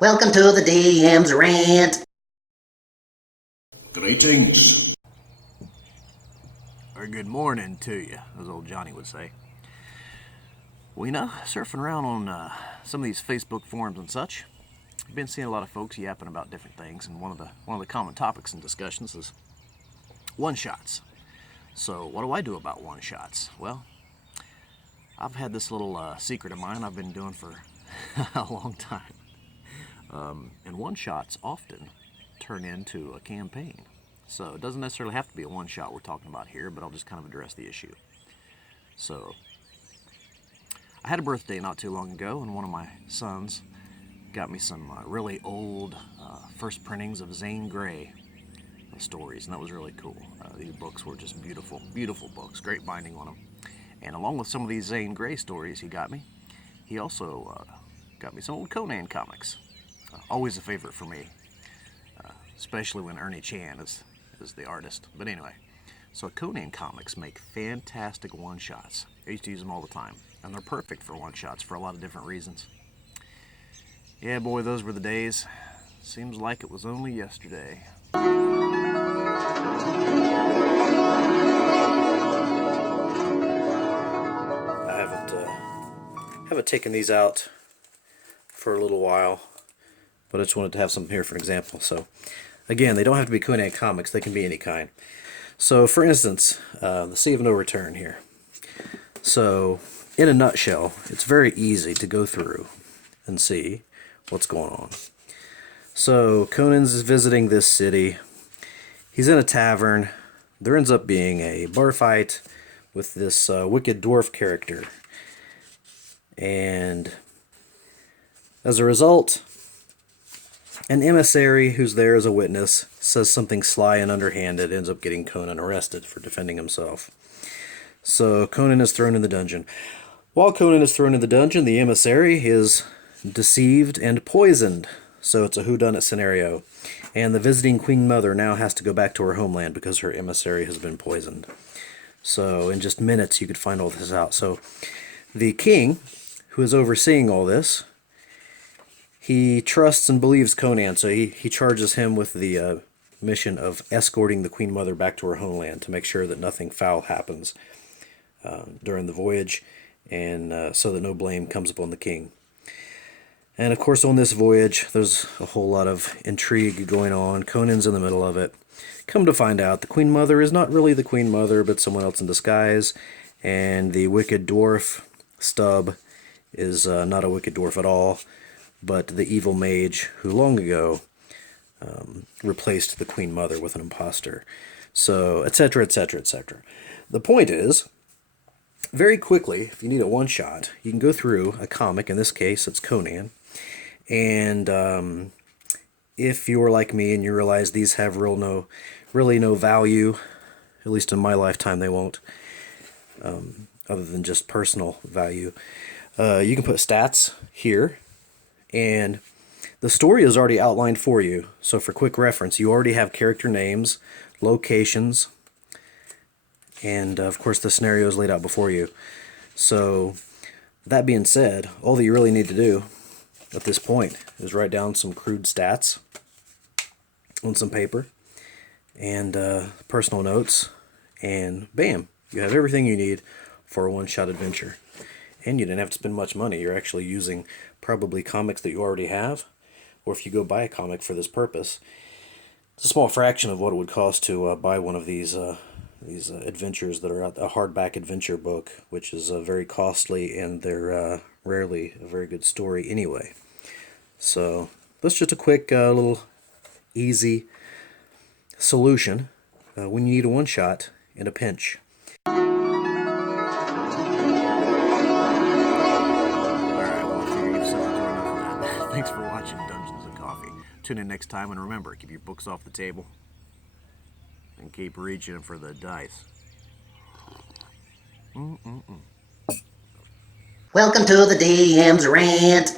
Welcome to the DM's rant. Greetings. Or good morning to you, as old Johnny would say. Well, surfing around on some of these Facebook forums and such, I've been seeing a lot of folks yapping about different things, and one of the common topics and discussions is one-shots. So, what do I do about one-shots? Well, I've had this little secret of mine I've been doing for a long time. And one-shots often turn into a campaign. So it doesn't necessarily have to be a one-shot we're talking about here, but I'll just kind of address the issue. So, I had a birthday not too long ago, and one of my sons got me some really old first printings of Zane Grey stories, and that was really cool. These books were just beautiful, beautiful books, great binding on them. And along with some of these Zane Grey stories he also got me some old Conan comics. Always a favorite for me, especially when Ernie Chan is the artist. But anyway, so Conan comics make fantastic one-shots. I used to use them all the time, and they're perfect for one-shots for a lot of different reasons. Yeah, boy, those were the days. Seems like it was only yesterday. I haven't taken these out for a little while, but I just wanted to have something here for an example. So, again, they don't have to be Conan comics. They can be any kind. So, for instance, the Sea of No Return here. So, in a nutshell, it's very easy to go through and see what's going on. So, Conan's visiting this city. He's in a tavern. There ends up being a bar fight with this wicked dwarf character. And as a result, an emissary who's there as a witness says something sly and underhanded, ends up getting Conan arrested for defending himself. So Conan is thrown in the dungeon. While Conan is thrown in the dungeon, the emissary is deceived and poisoned. So it's a whodunit scenario. And the visiting Queen Mother now has to go back to her homeland because her emissary has been poisoned. So in just minutes you could find all this out. So the king, who is overseeing all this, he trusts and believes Conan, so he charges him with the mission of escorting the Queen Mother back to her homeland to make sure that nothing foul happens during the voyage, and so that no blame comes upon the king. And of course on this voyage there's a whole lot of intrigue going on. Conan's in the middle of it. Come to find out, the Queen Mother is not really the Queen Mother, but someone else in disguise, and the wicked dwarf, Stubb, is not a wicked dwarf at all, but the evil mage who long ago replaced the Queen Mother with an imposter. So, etc., etc., etc. The point is, very quickly, if you need a one-shot, you can go through a comic, in this case it's Conan, and if you're like me and you realize these have really no value, at least in my lifetime they won't, other than just personal value, you can put stats here, and the story is already outlined for you. So for quick reference, you already have character names, locations, and of course the scenario is laid out before you. So that being said, all that you really need to do at this point is write down some crude stats on some paper and personal notes, and bam, you have everything you need for a one-shot adventure. And you didn't have to spend much money. You're actually using probably comics that you already have, or if you go buy a comic for this purpose, it's a small fraction of what it would cost to buy one of these adventures that are out, a hardback adventure book, which is very costly, and they're rarely a very good story anyway. So that's just a quick little easy solution when you need a one-shot in a pinch. Thanks for watching Dungeons and Coffee. Tune in next time, and remember, keep your books off the table and keep reaching for the dice. Welcome to the DM's rant.